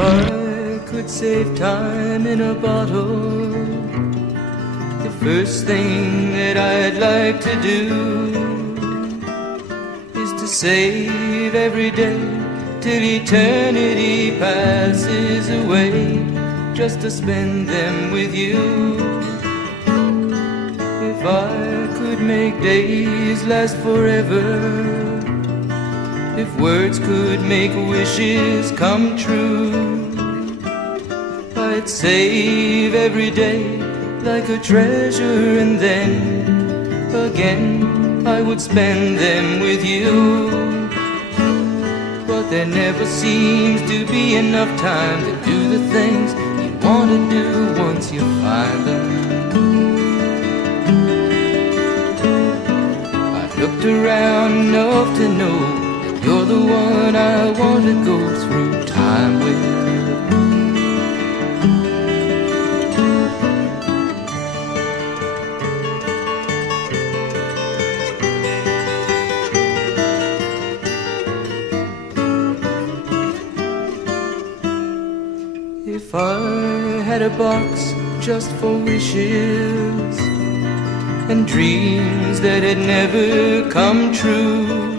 I could save time in a bottle, the first thing that I'd like to do is to save every day till eternity passes away, just to spend them with you. If I could make days last forever, if words could make wishes come true, I'd save every day like a treasure, and then again I would spend them with you. But there never seems to be enough time to do the things you want to do once you find them. I've looked around enough to know you're the one I want to go through time with. If I had a box just for wishes and dreams that had never come true,